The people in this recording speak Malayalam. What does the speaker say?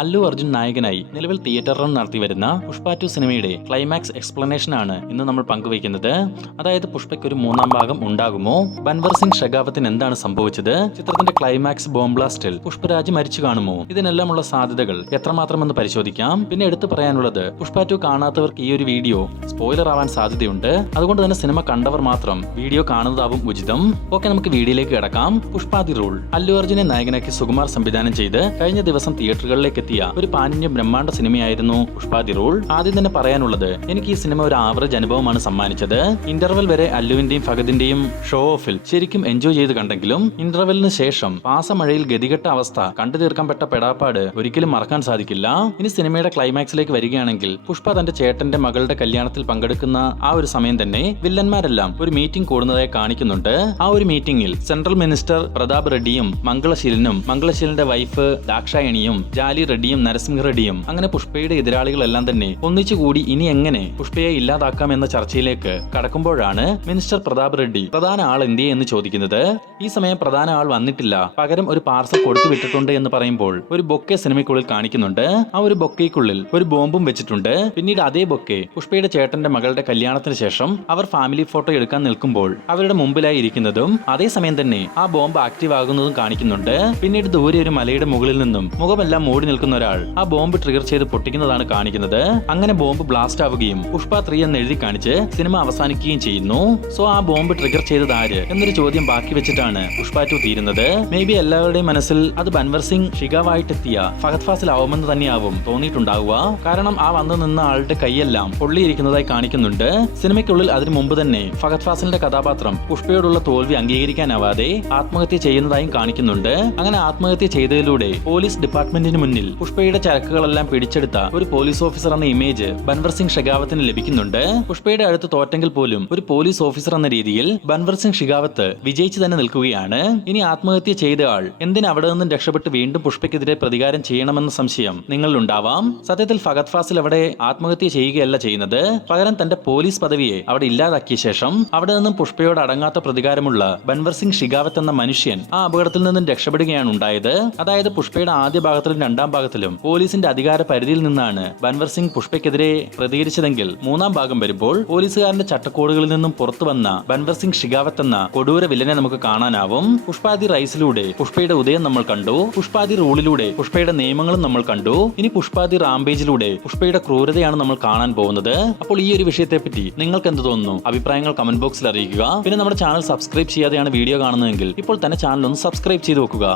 അല്ലു അർജുൻ നായകനായി നിലവിൽ തിയേറ്റർ റൺ നടത്തി വരുന്ന പുഷ്പ 2 സിനിമയുടെ ക്ലൈമാക്സ് എക്സ്പ്ലനേഷൻ ആണ് ഇന്ന് നമ്മൾ പങ്കുവയ്ക്കുന്നത്. അതായത് പുഷ്പയ്ക്ക് ഒരു മൂന്നാം ഭാഗം ഉണ്ടാകുമോ, ബൻവർ സിംഗ് ഷെഖാവത്തിന് എന്താണ് സംഭവിച്ചത്, ചിത്രത്തിന്റെ ക്ലൈമാക്സ് ബോംബ് ബ്ലാസ്റ്റിൽ പുഷ്പരാജ് മരിച്ചു കാണുമോ, ഇതിനെല്ലാമുള്ള സാധ്യതകൾ എത്രമാത്രമെന്ന് പരിശോധിക്കാം. പിന്നെ എടുത്തു പറയാനുള്ളത്, പുഷ്പ 2 കാണാത്തവർക്ക് ഈ ഒരു വീഡിയോ സ്പോയിലർ ആവാൻ സാധ്യതയുണ്ട്. അതുകൊണ്ട് തന്നെ സിനിമ കണ്ടവർ മാത്രം വീഡിയോ കാണുന്നതാവും ഉചിതം. ഓക്കെ, നമുക്ക് വീഡിയോയിലേക്ക് കിടക്കാം. പുഷ്പ ദി റൂൾ അല്ലു അർജുനെ നായകനാക്കി സുകുമാർ സംവിധാനം ചെയ്ത് കഴിഞ്ഞ ദിവസം തിയേറ്ററുകളിലേക്ക് എത്തിയ ഒരു പാനിന്യ ബ്രഹ്മാണ്ഡ സിനിമയായിരുന്നു പുഷ്പ ദി റൂൾ. ആദ്യം തന്നെ പറയാനുള്ളത്, എനിക്ക് ഈ സിനിമ ഒരു ആവറേജ് അനുഭവമാണ് സമ്മാനിച്ചത്. ഇന്റർവെൽ വരെ അല്ലുവിന്റെയും ഫഹദിന്റെയും ഷോ ഓഫിൽ ശരിക്കും എൻജോയ് ചെയ്ത് കണ്ടെങ്കിലും ഇന്റർവെലിന് ശേഷം പാസമഴയിൽ ഗതികെട്ട അവസ്ഥ കണ്ടു തീർക്കാൻ പെട്ട പെടാപ്പാട് ഒരിക്കലും മറക്കാൻ സാധിക്കില്ല. ഇനി സിനിമയുടെ ക്ലൈമാക്സിലേക്ക് വരികയാണെങ്കിൽ, പുഷ്പ തന്റെ ചേട്ടന്റെ മകളുടെ കല്യാണത്തിൽ പങ്കെടുക്കുന്ന ആ ഒരു സമയം തന്നെ വില്ലന്മാരെല്ലാം ഒരു മീറ്റിംഗ് കൂടുന്നതായി കാണിക്കുന്നുണ്ട്. ആ ഒരു മീറ്റിംഗിൽ സെൻട്രൽ മിനിസ്റ്റർ പ്രതാപ് റെഡ്ഡിയും മംഗളശീലനും മംഗളശീലന്റെ വൈഫ് ദാക്ഷായണിയും ജാലി റെഡ്ഡിയും നരസിംഹ റെഡ്ഡിയും അങ്ങനെ പുഷ്പയുടെ എതിരാളികളെല്ലാം തന്നെ ഒന്നിച്ചുകൂടി ഇനി എങ്ങനെ പുഷ്പയെ ഇല്ലാതാക്കാം എന്ന ചർച്ചയിലേക്ക് കടക്കുമ്പോഴാണ് മിനിസ്റ്റർ പ്രതാപ് റെഡ്ഡി പ്രധാന ആൾ എന്തിയെ എന്ന് ചോദിക്കുന്നത്. ഈ സമയം പ്രധാന ആൾ വന്നിട്ടില്ല, പകരം ഒരു പാർസൽ കൊടുത്തു വിട്ടിട്ടുണ്ട് എന്ന് പറയുമ്പോൾ ഒരു ബൊക്കെ സിനിമയ്ക്കുള്ളിൽ കാണിക്കുന്നുണ്ട്. ആ ഒരു ബൊക്കയ്ക്കുള്ളിൽ ഒരു ബോംബും വെച്ചിട്ടുണ്ട്. പിന്നീട് അതേ ബൊക്കെ പുഷ്പയുടെ ചേട്ടന്റെ മകളുടെ കല്യാണത്തിന് ശേഷം അവർ ഫാമിലി ഫോട്ടോ എടുക്കാൻ നിൽക്കുമ്പോൾ അവരുടെ മുമ്പിലായി ഇരിക്കുന്നതും അതേസമയം തന്നെ ആ ബോംബ് ആക്റ്റീവ് ആകുന്നതും കാണിക്കുന്നുണ്ട്. പിന്നീട് ദൂരെ ഒരു മലയുടെ മുകളിൽ നിന്നും മുഖമെല്ലാം മൂടി നിൽക്കുന്ന ഒരാൾ ആ ബോംബ് ട്രിഗർ ചെയ്ത് പൊട്ടിക്കുന്നതാണ് കാണിക്കുന്നത്. അങ്ങനെ ബോംബ് ബ്ലാസ്റ്റ് ആവുകയും പുഷ്പ 3 എന്ന് എഴുതി കാണിച്ച് സിനിമ അവസാനിക്കുകയും ചെയ്യുന്നു. സോ ആ ബോംബ് ട്രിഗർ ചെയ്തത് ആര് എന്നൊരു ചോദ്യം ബാക്കി വെച്ചിട്ടാണ് പുഷ്പ 2 തീരുന്നത്. മേ ബി എല്ലാവരുടെയും മനസ്സിൽ അത് ബൻവർ സിംഗ് ഷിഖാവായിട്ടെത്തിയ ഫഹദ് ഫാസിൽ ആവുമെന്ന് തന്നെയാവും തോന്നിയിട്ടുണ്ടാവുക. കാരണം ആ വന്നു നിന്ന ആളുടെ കൈയെല്ലാം പൊള്ളിയിരിക്കുന്നതായി കാണിക്കുന്നുണ്ട്. സിനിമയ്ക്കുള്ളിൽ അതിനു മുമ്പ് തന്നെ ഫഹദ് ഫാസിലിന്റെ കഥാപാത്രം പുഷ്പയോടുള്ള തോൽവി അംഗീകരിക്കാനാവാതെ ആത്മഹത്യ ചെയ്യുന്നതായും കാണിക്കുന്നുണ്ട്. അങ്ങനെ ആത്മഹത്യ ചെയ്തതിലൂടെ പോലീസ് ഡിപ്പാർട്ട്മെന്റിന് മുന്നിൽ പുഷ്പയുടെ ചരക്കുകളെല്ലാം പിടിച്ചെടുത്ത ഒരു പോലീസ് ഓഫീസർ എന്ന ഇമേജ് ബൻവർ സിംഗ് ഷെഖാവത്തിന് ലഭിക്കുന്നുണ്ട്. പുഷ്പയുടെ അടുത്ത് തോറ്റെങ്കിൽ പോലും ഒരു പോലീസ് ഓഫീസർ എന്ന രീതിയിൽ ബൻവർ സിംഗ് ഷിഖാവത്ത് വിജയിച്ചു തന്നെ നിൽക്കുകയാണ്. ഇനി ആത്മഹത്യ ചെയ്ത ആൾ എന്തിന് അവിടെ നിന്നും രക്ഷപ്പെട്ട് വീണ്ടും പുഷ്പയ്ക്കെതിരെ പ്രതികാരം ചെയ്യണമെന്ന സംശയം നിങ്ങളിലുണ്ടാവാം. സത്യത്തിൽ ഫഹദ് ഫാസിൽ അവിടെ ആത്മഹത്യ ചെയ്യുകയല്ല ചെയ്യുന്നത്, പകരം തന്റെ പോലീസ് പദവിയെ അവിടെ ഇല്ലാതാക്കിയ ശേഷം അവിടെ നിന്നും പുഷ്പയോട് അടങ്ങാത്ത പ്രതികാരമുള്ള ബൻവർ സിംഗ് ഷിഖാവത്ത് എന്ന മനുഷ്യൻ ആ അപകടത്തിൽ നിന്നും രക്ഷപ്പെടുകയാണ് ഉണ്ടായത്. അതായത് പുഷ്പയുടെ ആദ്യ ഭാഗത്തിലും രണ്ടാം ഭാഗത്തിലും പോലീസിന്റെ അധികാര പരിധിയിൽ നിന്നാണ് ബൻവർ സിംഗ് പുഷ്പയ്ക്കെതിരെ പ്രതികരിച്ചതെങ്കിൽ, മൂന്നാം ഭാഗം വരുമ്പോൾ പോലീസുകാരന്റെ ചട്ടക്കൂടുകളിൽ നിന്നും പുറത്തു വന്ന ബൻവർ സിംഗ് ഷിഖാവത്ത് എന്ന കൊടൂര വില്ലനെ നമുക്ക് കാണാനാവും. പുഷ്പാദി റൈസിലൂടെ പുഷ്പയുടെ ഉദയം നമ്മൾ കണ്ടു, പുഷ്പാദി റൂളിലൂടെ പുഷ്പയുടെ നിയമങ്ങളും നമ്മൾ കണ്ടു. ഇനി പുഷ്പാദി റാംപേജിലൂടെ പുഷ്പയുടെ ക്രൂരതയാണ് നമ്മൾ കാണാൻ പോകുന്നത്. അപ്പോൾ ഈ ഒരു വിഷയത്തെ പറ്റി നിങ്ങൾക്ക് എന്ത് തോന്നുന്നു? അഭിപ്രായങ്ങൾ കമന്റ് ബോക്സിൽ അറിയിക്കുക. പിന്നെ നമ്മുടെ ചാനൽ സബ്സ്ക്രൈബ് ചെയ്യാതെയാണ് വീഡിയോ കാണുന്നതെങ്കിൽ ഇപ്പോൾ തന്നെ ചാനൽ ഒന്ന് സബ്സ്ക്രൈബ് ചെയ്ത് വെക്കുക.